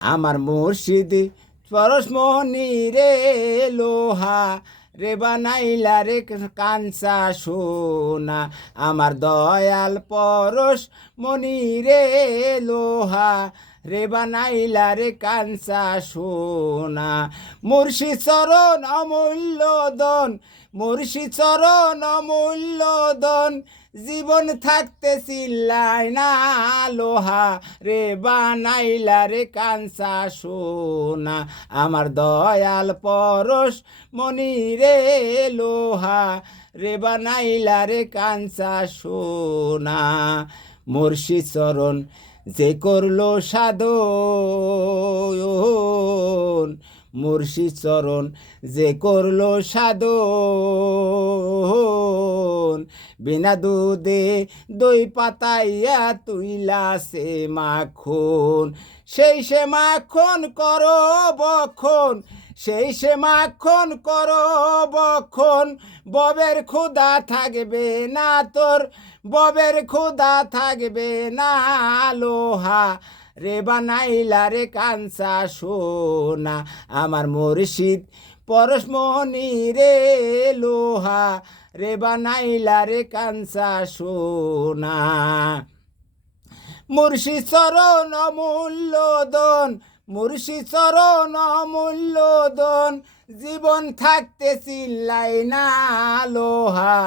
আমার মুর্শিদ পরশমণি রে, লোহা রে বানাইলা রে, কাঞ্চা সোনা। আমার দয়াল পরশ মনি রে, লোহা রে বানাইলা রে কাঞ্চা সোনা। মুর্শি চরণ অমূল্য দন মুর্শি চরণ অমূল্য দন জীবন থাকতে চিল্লাই না লোহা, রে বানাইলা রে কাঞ্চা সোনা। আমার দয়াল পরশ মনি রে লোহা, রে বানাইলা রে কাঞ্চা সোনা। মুর্শি চরণ যে করল সাধন, মুর্শিদ চরণ, যে করল সাধন, বিনা দুধে দই পাতাইয়া তুইলা সে মাখন। সেই সে মাখন করো বখন সেই সে মাখন করো বখন, ববের ক্ষুদা থাকবে না তোর, ববের ক্ষুদা থাকবে না লোহা। রে বানাইলা রে কাঞ্চা সোনা, আমার মুর্শিদ পরশমণি রে লোহা। রে বানাইলা রে কাঞ্চা সোনা। মুর্শি চরণ অমূল্য দন মুর্শি চরণ অমূল্য দন জীবন থাকতে চিল্লাই না লোহা।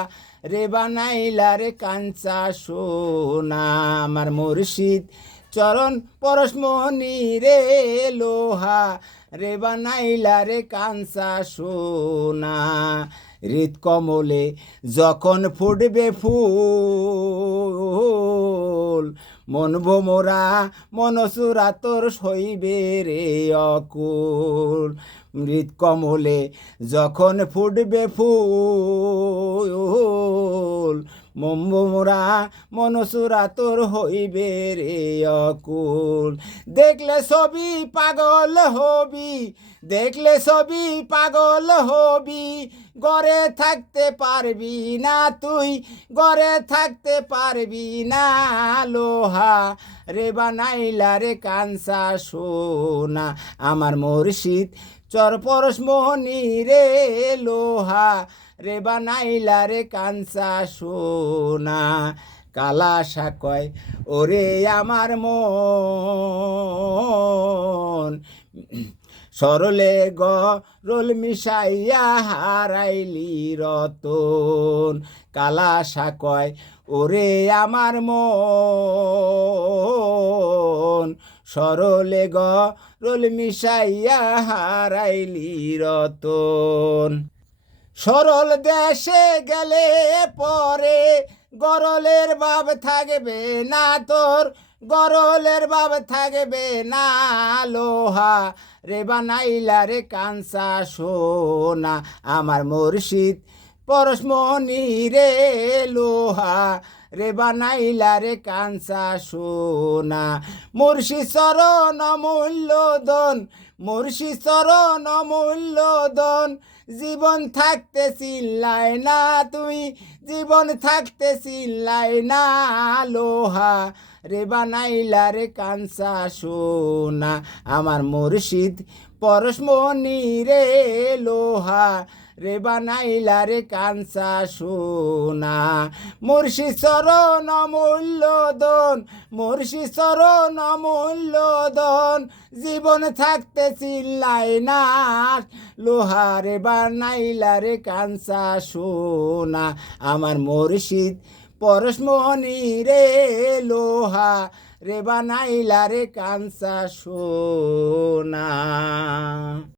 রে বানাইলা রে কাঞ্চা সোনা, আমার মুর্শিদ চরণ পরশমণি রে লোহা। রে বানাইলা রে কাঞ্চা সোনা হৃদ কমলে যখন ফুটবে ফুল মন ভোমরা মনসুরা তোর সইবে রে অকুল। মৃত কমলে যখন ফুটবে ফুল মোমরা মনসুরা তোর হইবে রে অকুল। দেখলে ছবি পাগল হবি, দেখলে ছবি পাগল হবি গড়ে থাকতে পারবি না তুই, গড়ে থাকতে পারবি না লোহা। রে বানাইলা রে কাঞ্চা সোনা, আমার মুর্শিদ চর পরশ মোহনী রে লোহা। রে বানাইলা রে কাঞ্চা সোনা, কালা কয়, ওরে আমার মন। সরলে গ রোল মিশাইয়া হারাইলি রতন। কালা সাকয় ওরে আমার মন। সরলে গ রোল মিশাইয়া হারাইলি রতন। সরল দেশে গেলে পরে গরলের বাব থাকবে না তোর। গরলের বাব থাকবে না লোহা, রে বানাইলা রে কাঞ্চা সোনা। আমার মুর্শিদ পরশমণি রে লোহা, রে বানাইলা রে কাঞ্চা সোনা। মুর্শি চরণ অমূল্য দন মুর্শি চরণ অমূল্য দন জীবন থাকতে চিল্লাই না তুই জীবন থাকতে চিল্লাই না লোহা। রে বানাইলা রে কাঞ্চা সোনা, আমার মুর্শিদ পরশমণি রে লোহা। রে বানাইলা রে কাঞ্চা সোনা মুর্শি চরণ অমূল্য দন মুর্শি চরণ অমূল্য দন জীবন থাকতে চিল্লাই না লোহারে বানাইলা রে কাঞ্চা সোনা, আমার মুর্শিদ পরশমণি রে লোহা রে বানাইলা রে কাঞ্চা সোনা।